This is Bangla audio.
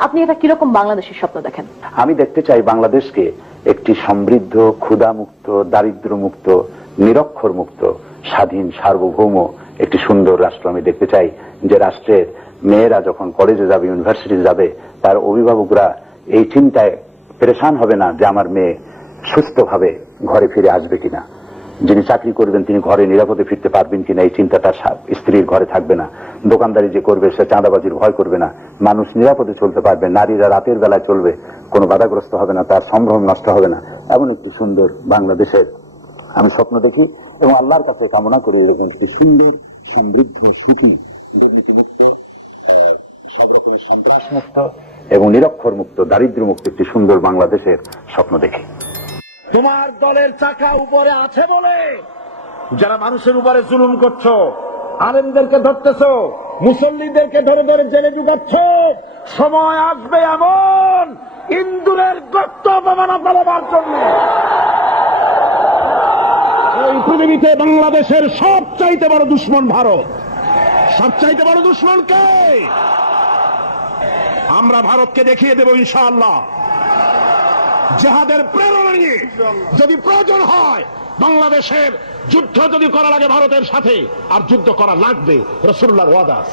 আপনি এটা কীরকম বাংলাদেশের স্বপ্ন দেখেন? আমি দেখতে চাই বাংলাদেশকে একটি সমৃদ্ধ, ক্ষুধামুক্ত দারিদ্র মুক্ত নিরক্ষর মুক্ত স্বাধীন, সার্বভৌম একটি সুন্দর রাষ্ট্র আমি দেখতে চাই, যে রাষ্ট্রের মেয়েরা যখন কলেজে যাবে ইউনিভার্সিটি যাবে, তার অভিভাবকরা এই চিন্তায় পেরেশান হবে না যে আমার মেয়ে সুস্থভাবে ঘরে ফিরে আসবে কিনা। যিনি চাকরি করবেন, তিনি ঘরে নিরাপদে ফিরতে পারবেন কিনা, এই চিন্তা তার স্ত্রীর ঘরে থাকবে না। দোকানদারি যে করবে, সে চাঁদাবাজির ভয় করবে না। মানুষ নিরাপদে চলতে পারবে, নারীরা রাতের বেলায় চলবে, কোনো বাধাগ্রস্ত হবে না, তার সম্ভ্রম নষ্ট হবে না। এমন একটি সুন্দর বাংলাদেশের আমি স্বপ্ন দেখি এবং আল্লাহর কাছে কামনা করি এরকম একটি সুন্দর, সমৃদ্ধ, সুখী, দুর্নীতিমুক্ত সব রকমের সন্ত্রাস মুক্ত এবং নিরক্ষর মুক্ত দারিদ্র মুক্ত একটি সুন্দর বাংলাদেশের স্বপ্ন দেখি। তোমার দলের চাকা উপরে আছে বলে যারা মানুষের উপরে জুলুম করছ, আলেমদেরকে ধরতেছো, মুসল্লিদেরকে ধরে ধরে জেলে ঢুকাচ্ছ, সময় আসবে এমন ইন্দুরের গর্ত অপমানা পালাবার জন্য। এই পৃথিবীতে বাংলাদেশের সব চাইতে বড় দুশ্মন ভারত। সব চাইতে বড় দুশ্মন কে? আমরা ভারতকে দেখিয়ে দেব ইনশাআল্লাহ। জেহাদের প্রেরণা নিয়ে যদি প্রয়োজন হয়, বাংলাদেশের যুদ্ধ যদি করা লাগে ভারতের সাথে, আর যুদ্ধ করা লাগবে, রসুল্লাহর ওয়াদা।